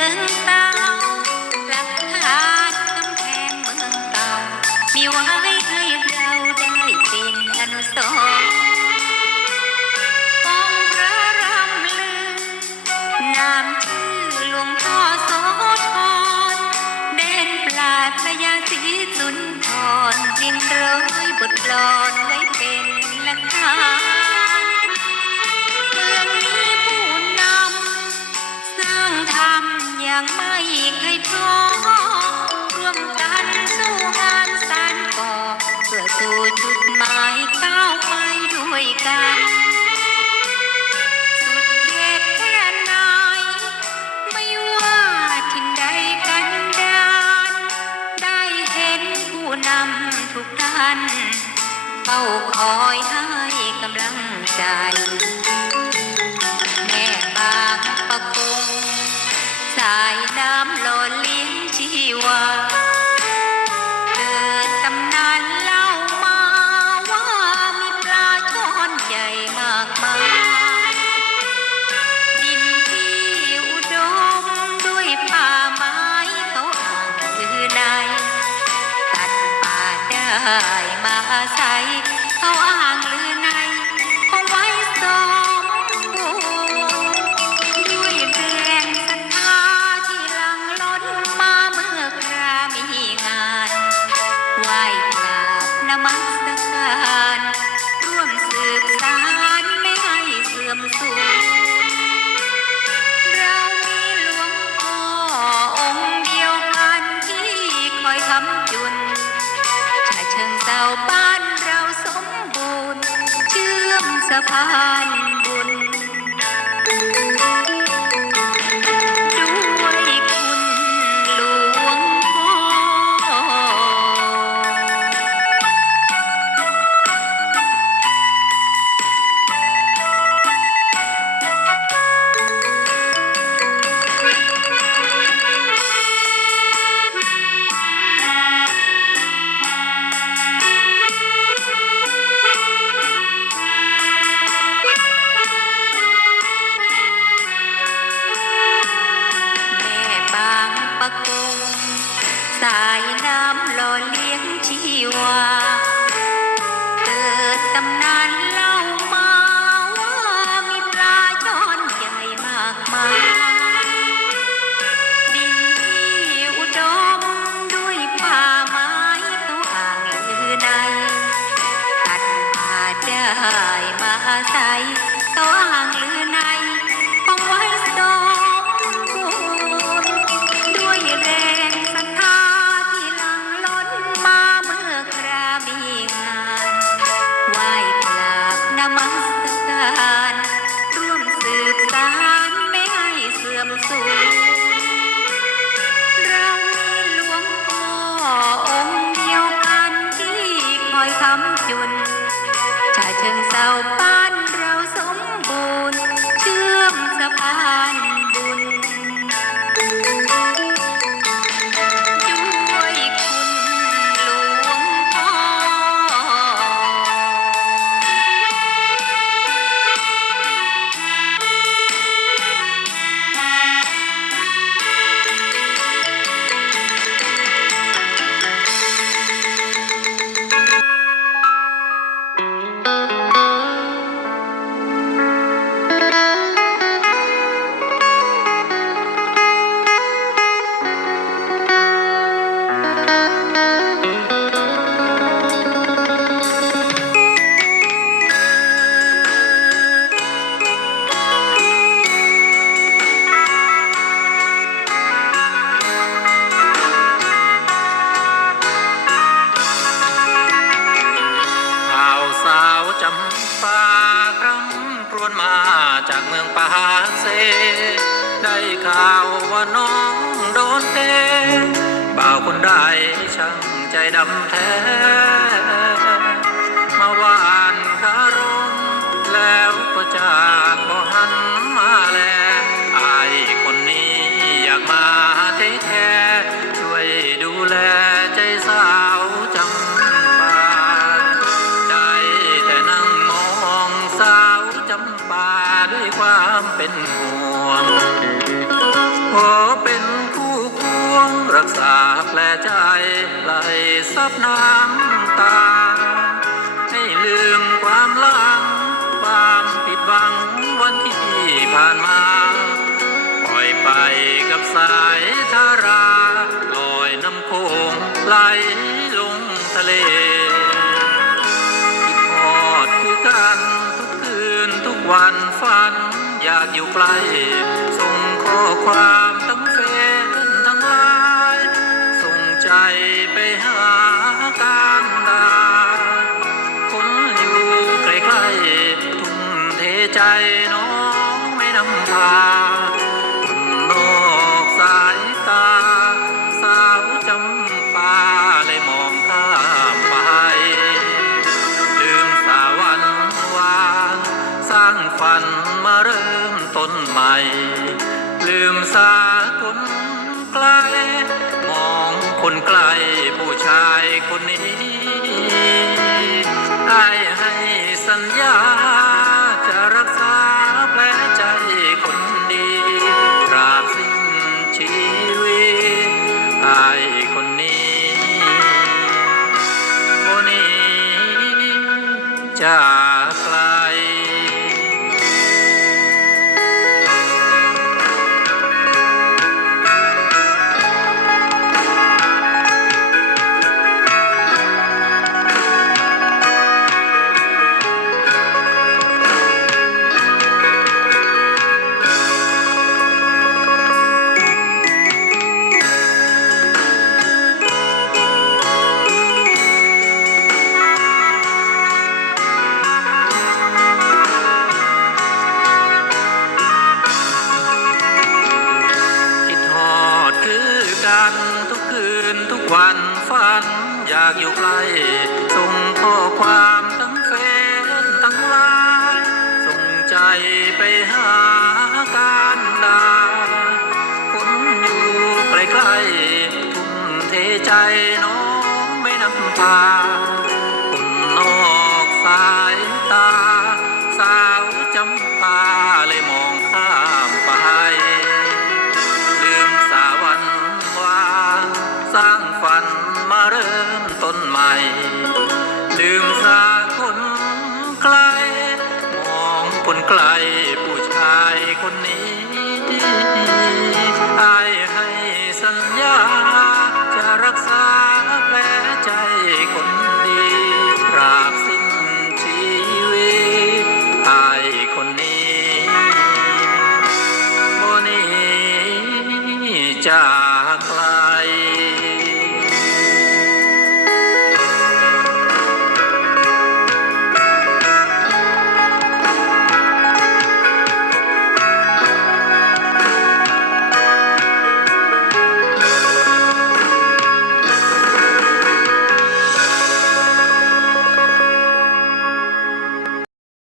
นึ่งเตาหลักฐานกำแพงเมืองเก่ามีไว้ให้เราได้เป็นอนุสรณ์องค์พระรำลึกนามชื่อหลวงพ่อโสธรเด่นปราดพยาศรีสุนทรเพียงร้อยบทกลอนไว้เป็นหลักฐานางไม่เคยท้อร่วมกันสู้งานสานก่อเพื่อสู่จุดหมายก้าวไปด้วยกัน สุดเขตแค่ไหนไม่ว่าทิ่ใดกันดานได้เห็นผู้นำทุกท่านเฝ้าคอยให้กำลังใจ น้ำหล่อเลี้ยงชีวา เกิดตำนานเล่ามาว่ามีปลาช่อนใหญ่มากมาย ดินที่อุดมด้วยป่าไม้เขาอ่างลือนายตัดป่าได้มาอาศัยเขาอ่า นมัสการร่วมสืบสานไม่ให้เสื่อมสูญเรามีหลวงพ่อองค์เดียวกันที่คอยคำจุนชาเชิงเศร้าบ้านเราสมบูรณ์ เชื่อมสะพาน มสูญเรามีหลวงพ่อองค์เดียวกันที่คอยคำจุนชาเชิงเศร้าบ้านเรา จำปาครั้งรวนมาจากเมืองปาเซ ได้ข่าวว่าน้องโดนเท ได้ช่างใจดำแท้ ใจไหลซับน้ำตา ให้ลืมความหลังความผิดหวังวันที่ผ่านมา ปล่อยไปกับสายทาราลอยน้ำโคงไหลลงทะเลคิดทอดคือกันทุกคืนทุกวันฝันอยากอยู่ใกล้ส่งข้อความำพานอกสายตา สาวจำปาเลยมองข้ามไปลืมสาวันวานสร้างฝันมาเริ่มต้นใหม่ ลืมสา จ วันฝันอยากอยู่ใกล้ส่งข้อความทั้งเฟซทั้งไลน์ส่งใจไปหาการดาคนอยู่ใกล้ๆทุ่มเทใจน้องไม่นำพา คนนี้